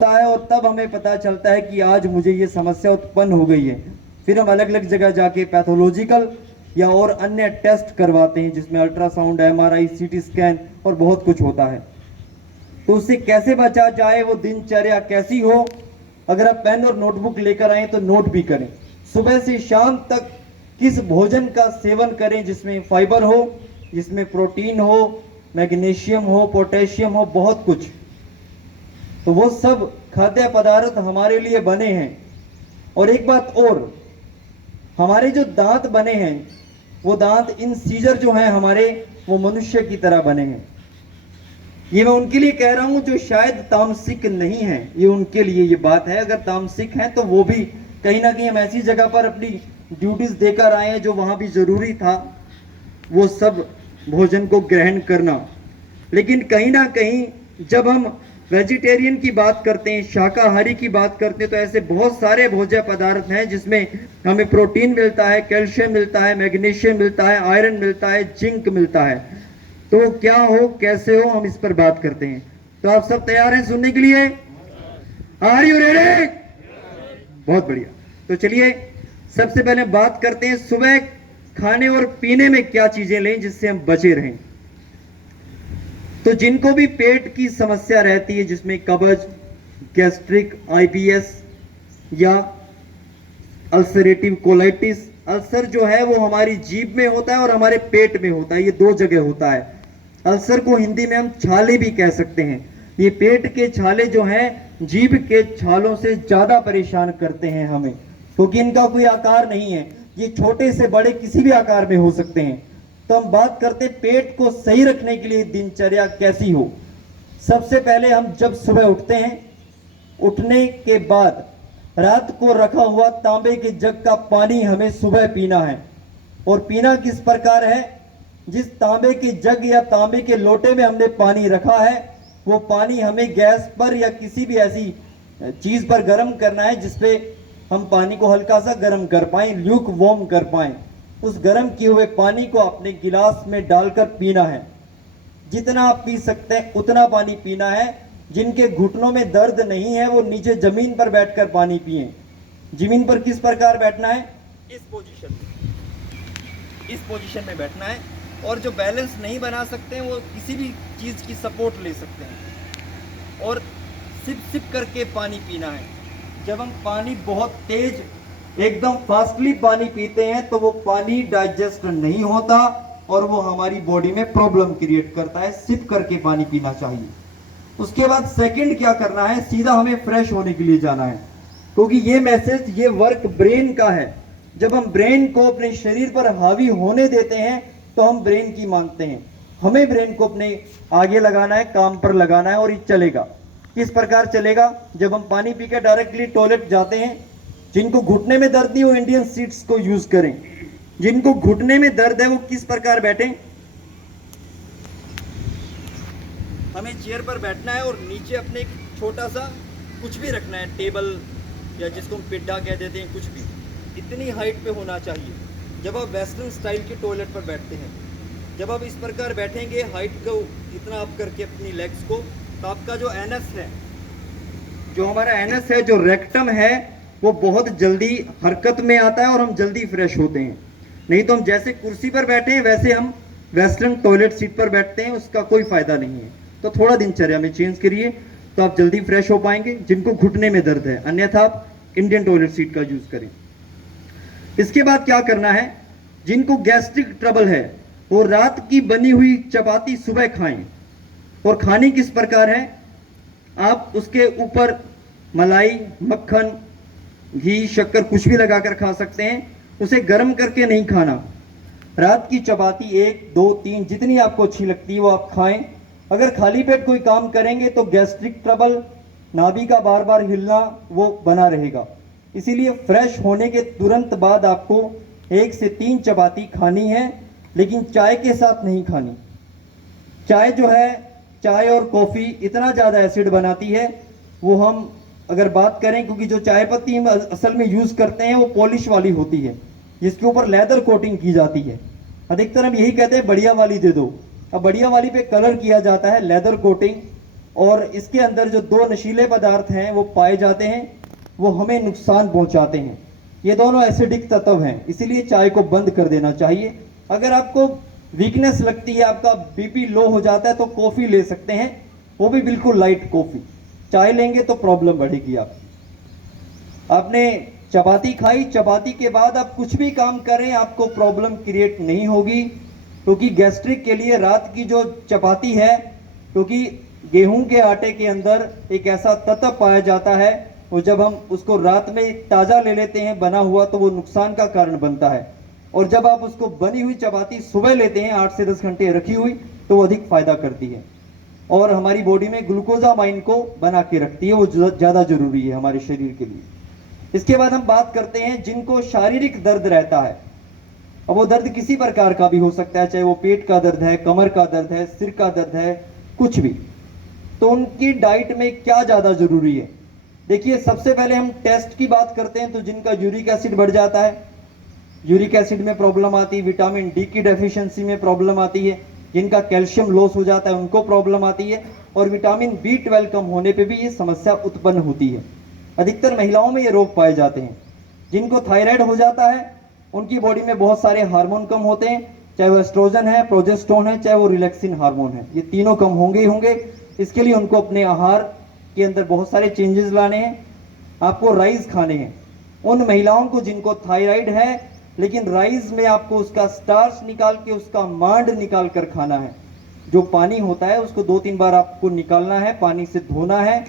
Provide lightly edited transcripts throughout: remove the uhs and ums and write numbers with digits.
है और तब हमें पता चलता है कि आज मुझे ये समस्या उत्पन्न हो गई है। फिर हम अलग अलग जगह जाके पैथोलॉजिकल या और अन्य टेस्ट करवाते हैं जिसमें अल्ट्रासाउंड, एमआरआई, सीटी स्कैन और बहुत कुछ होता है। तो उससे कैसे बचा जाए, वो दिनचर्या कैसी हो, अगर आप पेन और नोटबुक लेकर आए तो नोट भी करें। सुबह से शाम तक किस भोजन का सेवन करें जिसमें फाइबर हो, जिसमें प्रोटीन हो, मैग्नीशियम हो, पोटेशियम हो, बहुत कुछ। तो वो सब खाद्य पदार्थ हमारे लिए बने हैं। और एक बात और, हमारे जो दांत बने हैं वो दांत इन सीजर जो हैं हमारे, वो मनुष्य की तरह बने हैं। ये मैं उनके लिए कह रहा हूं जो शायद तामसिक नहीं है, ये उनके लिए ये बात है। अगर तामसिक हैं तो वो भी कहीं ना कहीं हम ऐसी जगह पर अपनी ड्यूटीज देकर आए हैं जो वहां भी जरूरी था वो सब भोजन को ग्रहण करना। लेकिन कहीं ना कहीं जब हम वेजिटेरियन की बात करते हैं, शाकाहारी की बात करते हैं, तो ऐसे बहुत सारे भोज्य पदार्थ हैं जिसमें हमें प्रोटीन मिलता है, कैल्शियम मिलता है, मैग्नीशियम मिलता है, आयरन मिलता है, जिंक मिलता है। तो क्या हो, कैसे हो, हम इस पर बात करते हैं। तो आप सब तैयार हैं सुनने के लिए? Are you ready? बहुत बढ़िया। तो चलिए सबसे पहले बात करते हैं सुबह खाने और पीने में क्या चीजें लें जिससे हम बचे रहें। तो जिनको भी पेट की समस्या रहती है जिसमें कब्ज, गैस्ट्रिक, आईबीएस या अल्सरेटिव कोलाइटिस, अल्सर जो है वो हमारी जीभ में होता है और हमारे पेट में होता है, ये दो जगह होता है। अल्सर को हिंदी में हम छाले भी कह सकते हैं। ये पेट के छाले जो हैं जीभ के छालों से ज्यादा परेशान करते हैं हमें, क्योंकि इनका कोई आकार नहीं है, ये छोटे से बड़े किसी भी आकार में हो सकते हैं। तो हम बात करते हैं पेट को सही रखने के लिए दिनचर्या कैसी हो। सबसे पहले हम जब सुबह उठते हैं, उठने के बाद रात को रखा हुआ तांबे के जग का पानी हमें सुबह पीना है। और पीना किस प्रकार है, जिस तांबे के जग या तांबे के लोटे में हमने पानी रखा है वो पानी हमें गैस पर या किसी भी ऐसी चीज पर गर्म करना है जिसपे हम पानी को हल्का सा गर्म कर पाए, ल्यूक वार्म कर पाए। उस गर्म किए हुए पानी को अपने गिलास में डालकर पीना है। जितना आप पी सकते हैं उतना पानी पीना है। जिनके घुटनों में दर्द नहीं है वो नीचे जमीन पर बैठकर पानी पिए। जमीन पर किस प्रकार बैठना है, इस पोजीशन में, इस पोजीशन में बैठना है। और जो बैलेंस नहीं बना सकते हैं वो किसी भी चीज की सपोर्ट ले सकते हैं। और सिप सिप करके पानी पीना है। जब हम पानी बहुत तेज एकदम फास्टली पानी पीते हैं तो वो पानी डाइजेस्ट नहीं होता और वो हमारी बॉडी में प्रॉब्लम क्रिएट करता है। सिप करके पानी पीना चाहिए। उसके बाद सेकंड क्या करना है, सीधा हमें फ्रेश होने के लिए जाना है, क्योंकि ये मैसेज, ये वर्क ब्रेन का है। जब हम ब्रेन को अपने शरीर पर हावी होने देते हैं तो हम ब्रेन की मांगते हैं। हमें ब्रेन को अपने आगे लगाना है, काम पर लगाना है। और ये चलेगा किस प्रकार चलेगा, जब हम पानी पीकर डायरेक्टली टॉयलेट जाते हैं, जिनको घुटने में दर्द नहीं वो इंडियन सीट्स को यूज करें। जिनको घुटने में दर्द है वो किस प्रकार बैठें, हमें चेयर पर बैठना है और नीचे अपने एक छोटा सा कुछ भी रखना है, टेबल या जिसको हम पिड्डा कह देते हैं, कुछ भी इतनी हाइट पे होना चाहिए। जब आप वेस्टर्न स्टाइल के टॉयलेट पर बैठते हैं, जब आप इस प्रकार बैठेंगे हाइट को इतना अप करके अपनी लेग्स को, तो आपका जो एनस है, जो हमारा एनस है, जो रेक्टम है, वो बहुत जल्दी हरकत में आता है और हम जल्दी फ्रेश होते हैं। नहीं तो हम जैसे कुर्सी पर बैठे हैं वैसे हम वेस्टर्न टॉयलेट सीट पर बैठते हैं, उसका कोई फायदा नहीं है। तो थोड़ा दिनचर्या में चेंज करिए तो आप जल्दी फ्रेश हो पाएंगे। जिनको घुटने में दर्द है, अन्यथा आप इंडियन टॉयलेट सीट का यूज करें। इसके बाद क्या करना है, जिनको गैस्ट्रिक ट्रबल है वो रात की बनी हुई चपाती सुबह खाएं। और खाने किस प्रकार है, आप उसके ऊपर मलाई, मक्खन, घी, शक्कर कुछ भी लगाकर खा सकते हैं। उसे गर्म करके नहीं खाना। रात की चपाती 1, 2, 3 जितनी आपको अच्छी लगती है वो आप खाएं। अगर खाली पेट कोई काम करेंगे तो गैस्ट्रिक ट्रबल, नाभि का बार बार हिलना वो बना रहेगा। इसीलिए फ्रेश होने के तुरंत बाद आपको 1 से 3 चपाती खानी है, लेकिन चाय के साथ नहीं खानी। चाय जो है, चाय और कॉफी इतना ज़्यादा एसिड बनाती है, वो हम अगर बात करें, क्योंकि जो चाय पत्ती हम असल में यूज़ करते हैं वो पॉलिश वाली होती है जिसके ऊपर लेदर कोटिंग की जाती है। अधिकतर हम यही कहते हैं बढ़िया वाली दे दो। अब बढ़िया वाली पे कलर किया जाता है, लेदर कोटिंग, और इसके अंदर जो 2 नशीले पदार्थ हैं वो पाए जाते हैं, वो हमें नुकसान पहुंचाते हैं। ये दोनों एसिडिक तत्व हैं, इसीलिए चाय को बंद कर देना चाहिए। अगर आपको वीकनेस लगती है, आपका बीपी लो हो जाता है, तो कॉफ़ी ले सकते हैं, वो भी बिल्कुल लाइट कॉफ़ी। चाय लेंगे तो प्रॉब्लम बढ़ेगी आपकी। आपने चपाती खाई, चपाती के बाद आप कुछ भी काम करें आपको प्रॉब्लम क्रिएट नहीं होगी, क्योंकि गैस्ट्रिक के लिए रात की जो चपाती है, क्योंकि गेहूं के आटे के अंदर एक ऐसा तत्व पाया जाता है, और जब हम उसको रात में ताज़ा ले लेते हैं बना हुआ, तो वो नुकसान का कारण बनता है। और जब आप उसको बनी हुई चपाती सुबह लेते हैं 8 से 10 घंटे रखी हुई, तो वो अधिक फायदा करती है और हमारी बॉडी में ग्लूकोजामाइन को बना के रखती है, वो ज़्यादा जरूरी है हमारे शरीर के लिए। इसके बाद हम बात करते हैं जिनको शारीरिक दर्द रहता है। अब वो दर्द किसी प्रकार का भी हो सकता है, चाहे वो पेट का दर्द है, कमर का दर्द है, सिर का दर्द है, कुछ भी। तो उनकी डाइट में क्या ज़्यादा जरूरी है? देखिए, सबसे पहले हम टेस्ट की बात करते हैं, तो जिनका यूरिक एसिड बढ़ जाता है, यूरिक एसिड में प्रॉब्लम आती है, विटामिन डी की डेफिशिएंसी में प्रॉब्लम आती है, जिनका कैल्शियम लॉस हो जाता है उनको प्रॉब्लम आती है, और विटामिन B12 कम होने पे भी ये समस्या उत्पन्न होती है। अधिकतर महिलाओं में ये रोग पाए जाते हैं। जिनको थायराइड हो जाता है उनकी बॉडी में बहुत सारे हार्मोन कम होते हैं, चाहे वो एस्ट्रोजन है, प्रोजेस्टेरोन है, चाहे वो रिलैक्सिन हार्मोन है, ये तीनों कम होंगे ही होंगे। इसके लिए उनको अपने आहार के अंदर बहुत सारे चेंजेस लाने हैं, आपको राइस खाने हैं। उन महिलाओं को जिनको थायराइड है, लेकिन राइस में आपको उसका स्टार्च निकाल के उसका मांड निकाल कर खाना है। जो पानी होता है उसको 2-3 बार आपको निकालना है, पानी से धोना है,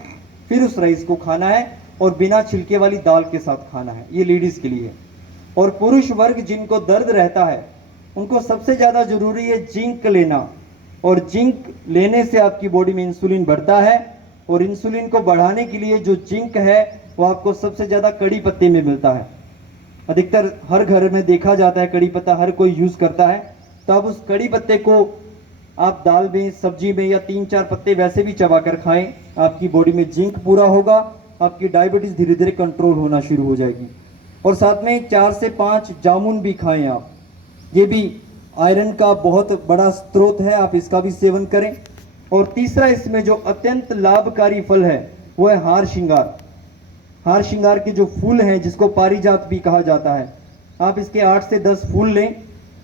फिर उस राइस को खाना है और बिना छिलके वाली दाल के साथ खाना है। ये लेडीज़ के लिए है। और पुरुष वर्ग जिनको दर्द रहता है उनको सबसे ज़्यादा जरूरी है जिंक लेना, और जिंक लेने से आपकी बॉडी में इंसुलिन बढ़ता है, और इंसुलिन को बढ़ाने के लिए जो जिंक है वो आपको सबसे ज़्यादा कड़ी पत्ते में मिलता है। अधिकतर हर घर में देखा जाता है कड़ी पत्ता हर कोई यूज़ करता है, तो आप उस कड़ी पत्ते को आप दाल में, सब्जी में, या 3-4 पत्ते वैसे भी चबा कर खाएं, आपकी बॉडी में जिंक पूरा होगा, आपकी डायबिटीज़ धीरे धीरे कंट्रोल होना शुरू हो जाएगी। और साथ में 4 से 5 जामुन भी खाएं आप, ये भी आयरन का बहुत बड़ा स्रोत है, आप इसका भी सेवन करें। और तीसरा इसमें जो अत्यंत लाभकारी फल है वो है हार श्रृंगार। हार श्रृंगार के जो फूल हैं, जिसको पारिजात भी कहा जाता है, आप इसके 8 से 10 फूल लें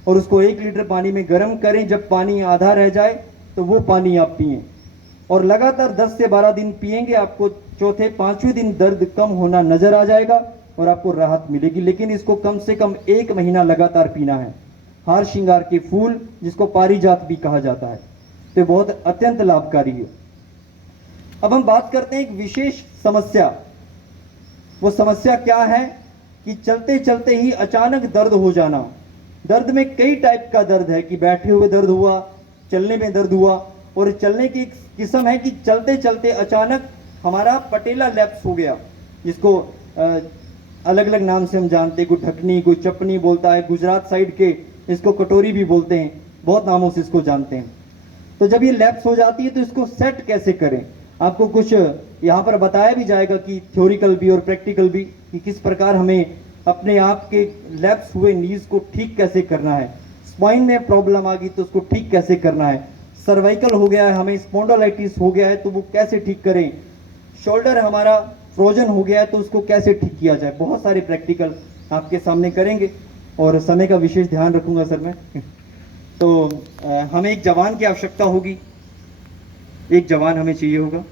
और उसको 1 लीटर पानी में गर्म करें। जब पानी आधा रह जाए तो वो पानी आप पिएं, और लगातार 10 से 12 दिन पिएंगे, आपको चौथे 5वें दिन दर्द कम होना नजर आ जाएगा और आपको राहत मिलेगी। लेकिन इसको कम से कम 1 महीना लगातार पीना है। हार श्रृंगार के फूल, जिसको पारिजात भी कहा जाता है, तो बहुत अत्यंत लाभकारी है। अब हम बात करते हैं एक विशेष समस्या। वो समस्या क्या है कि चलते चलते ही अचानक दर्द हो जाना। दर्द में कई टाइप का दर्द है कि बैठे हुए दर्द हुआ, चलने में दर्द हुआ, और चलने की एक किस्म है कि चलते चलते अचानक हमारा पटेला लैप्स हो गया, जिसको अलग अलग नाम से हम जानते हैं। कोई ढकनी, कोई चपनी बोलता है, गुजरात साइड के इसको कटोरी भी बोलते हैं, बहुत नामों से इसको जानते हैं। तो जब ये लैप्स हो जाती है तो इसको सेट कैसे करें, आपको कुछ यहाँ पर बताया भी जाएगा कि थ्योरिकल भी और प्रैक्टिकल भी, कि किस प्रकार हमें अपने आप के लैप्स हुए नीज को ठीक कैसे करना है। स्पाइन में प्रॉब्लम आ गई तो उसको ठीक कैसे करना है। सर्वाइकल हो गया है, हमें स्पॉन्डोलाइटिस हो गया है तो वो कैसे ठीक करें। शोल्डर हमारा फ्रोजन हो गया है तो उसको कैसे ठीक किया जाए। बहुत सारे प्रैक्टिकल आपके सामने करेंगे, और समय का विशेष ध्यान रखूंगा सर मैं। तो हमें एक जवान की आवश्यकता होगी, एक जवान हमें चाहिए होगा।